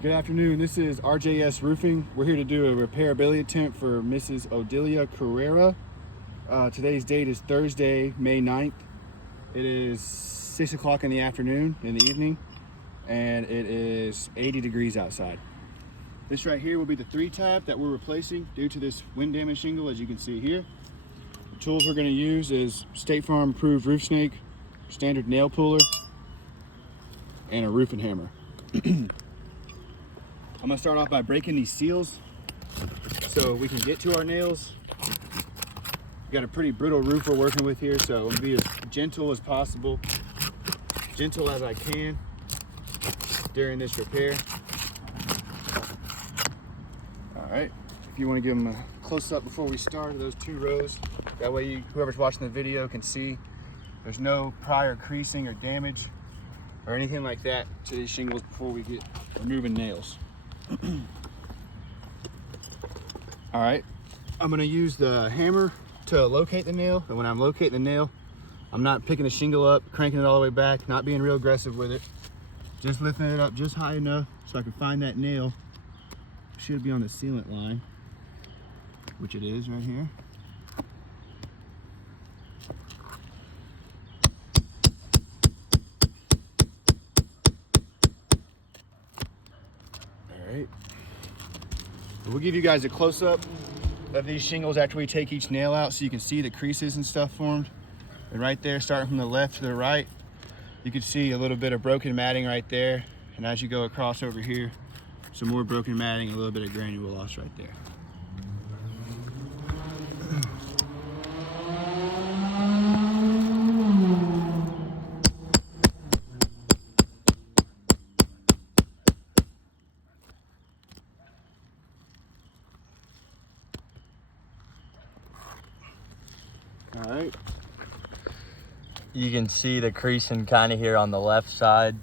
Good afternoon, this is RJS Roofing. We're here to do a repairability attempt for Mrs. Odilia Correa. Today's date is Thursday, May 9th. It is 6 o'clock in the afternoon, in the evening, and it is 80 degrees outside. This right here will be the 3-tab that we're replacing due to this wind damage shingle, as you can see here. The tools we're going to use is State Farm approved roof snake, standard nail puller, and a roofing hammer. I'm gonna start off by breaking these seals so we can get to our nails. We got a pretty brittle roof we're working with here, so I'm gonna be as gentle as possible, gentle as I can during this repair. All right, if you wanna give them a close up before we start of those 2 rows, that way whoever's watching the video can see there's no prior creasing or damage or anything like that to these shingles before we get removing nails. All right, I'm gonna use the hammer to locate the nail, and when I'm locating the nail, I'm not picking the shingle up, cranking it all the way back, not being real aggressive with it, just lifting it up just high enough so I can find that nail. It should be on the sealant line, which it is right here. We'll give you guys a close-up of these shingles after we take each nail out so you can see the creases and stuff formed. And right there, starting from the left to the right, you can see a little bit of broken matting right there. And as you go across over here, some more broken matting, a little bit of granule loss right there. All right. You can see the creasing kind of here on the left side,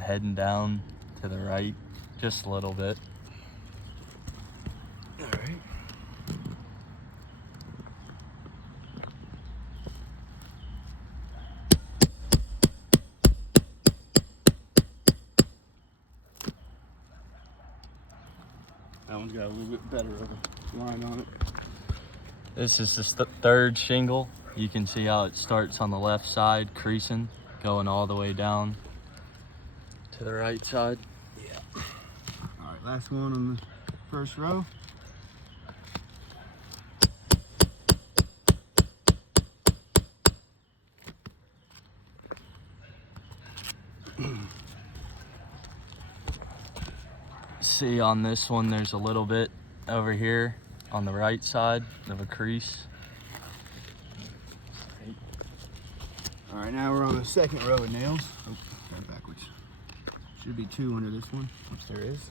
heading down to the right, just a little bit. All right. That one's got a little bit better of a line on it. This is the 3rd shingle. You can see how it starts on the left side, creasing, going all the way down to the right side. Yeah. All right, last one on the first row. See on this one, there's a little bit over here on the right side of a crease. All right, now we're on the 2nd row of nails. Oh, got it backwards. Should be 2 under this one, which there is.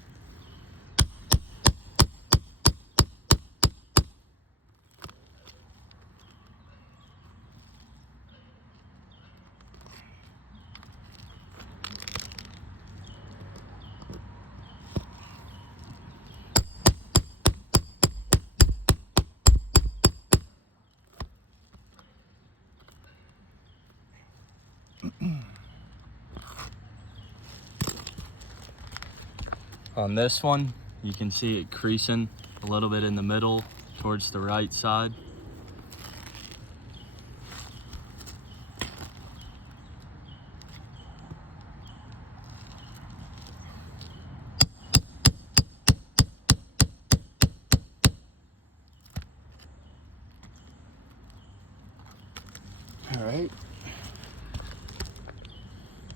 On this one, you can see it creasing a little bit in the middle towards the right side. All right.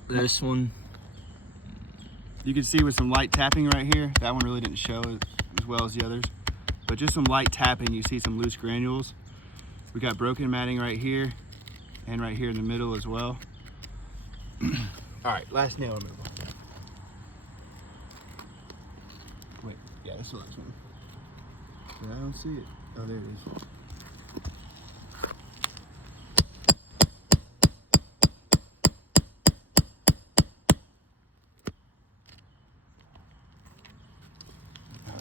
This one, you can see with some light tapping right here, that one really didn't show as well as the others, but just some light tapping, you see some loose granules. We got broken matting right here and right here in the middle as well. All right, last nail removal. Wait, yeah, that's the last one. I don't see it. Oh, there it is.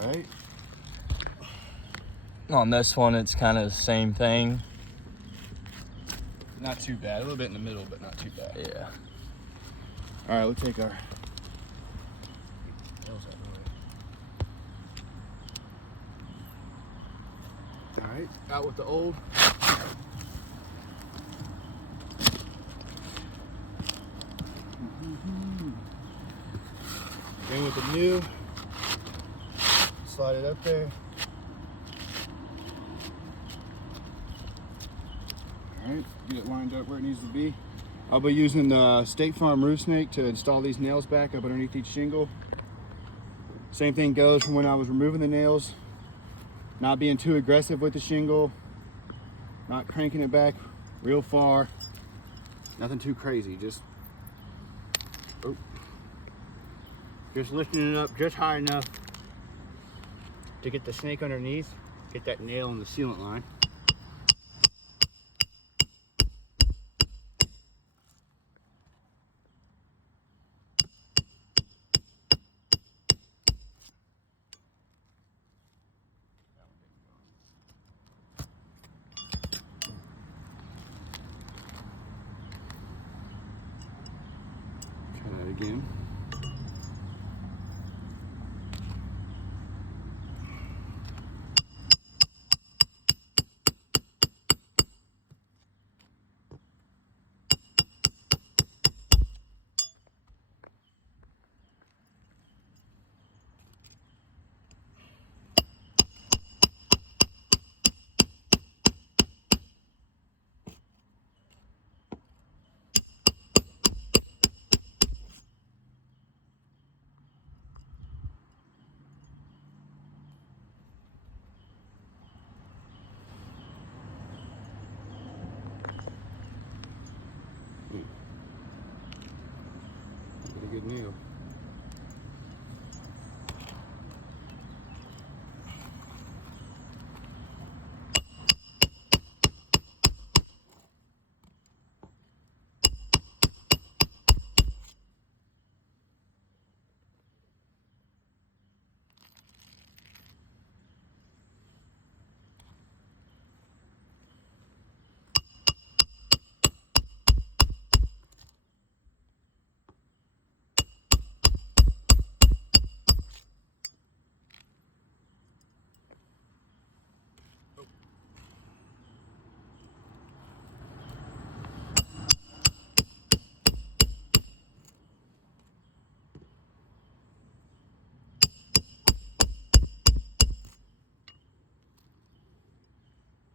All right. on this one, it's kind of the same thing. Not too bad. A little bit in the middle, but not too bad. Yeah. All right, we'll take our nails out of the way. Right, out with the old. In with the new. Slide it up there. All right, get it lined up where it needs to be. I'll be using the State Farm roof snake to install these nails back up underneath each shingle. Same thing goes from when I was removing the nails. Not being too aggressive with the shingle. Not cranking it back real far. Nothing too crazy, just lifting it up just high enough to get the snake underneath, get that nail in the sealant line. Try that again. Get a good nail.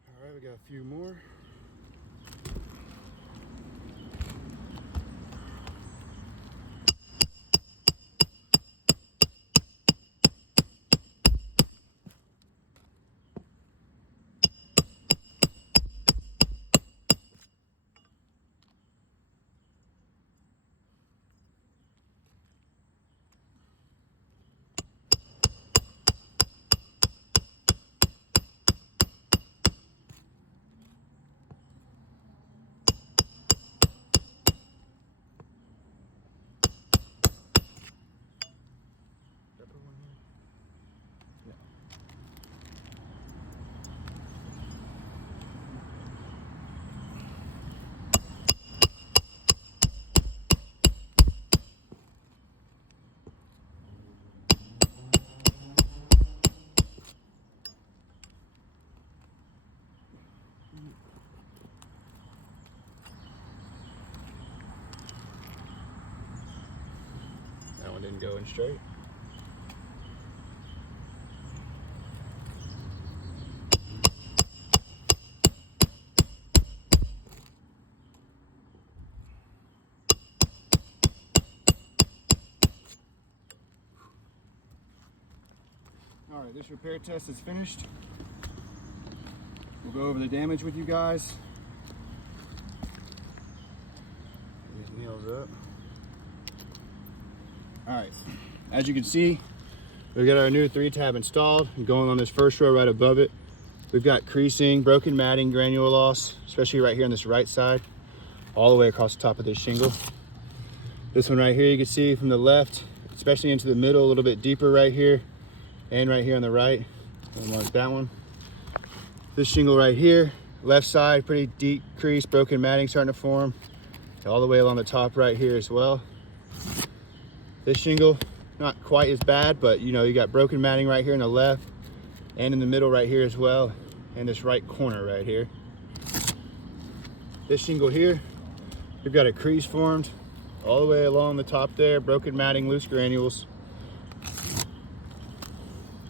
All right, we got a few more. That one didn't go in straight. All right, this repair test is finished. We'll go over the damage with you guys. These nails up. All right, as you can see, we've got our new 3-tab installed and going on this first row right above it. We've got creasing, broken matting, granule loss, especially right here on this right side, all the way across the top of this shingle. This one right here, you can see from the left, especially into the middle, a little bit deeper right here, and right here on the right. I'll mark that one. This shingle right here, left side, pretty deep crease, broken matting starting to form, all the way along the top right here as well. This shingle, not quite as bad, but you know, you got broken matting right here on the left and in the middle right here as well. and this right corner right here. This shingle here, we've got a crease formed all the way along the top there, broken matting, loose granules.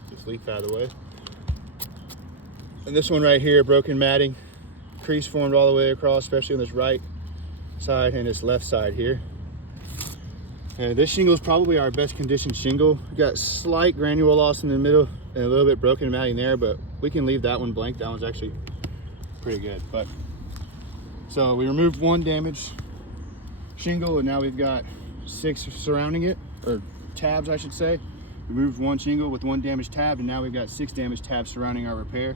This leaf out of the way. And this one right here, broken matting, crease formed all the way across, especially on this right side and this left side here. And this shingle is probably our best conditioned shingle. We got slight granule loss in the middle and a little bit broken matting there, but we can leave that one blank. That one's actually pretty good. But so we removed one damaged shingle, and now we've got 6 surrounding it, or tabs I should say. We removed one shingle with 1 damaged tab, and now we've got 6 damaged tabs surrounding our repair.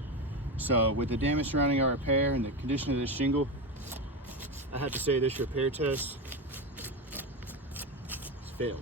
So with the damage surrounding our repair and the condition of this shingle, I have to say this repair test failed.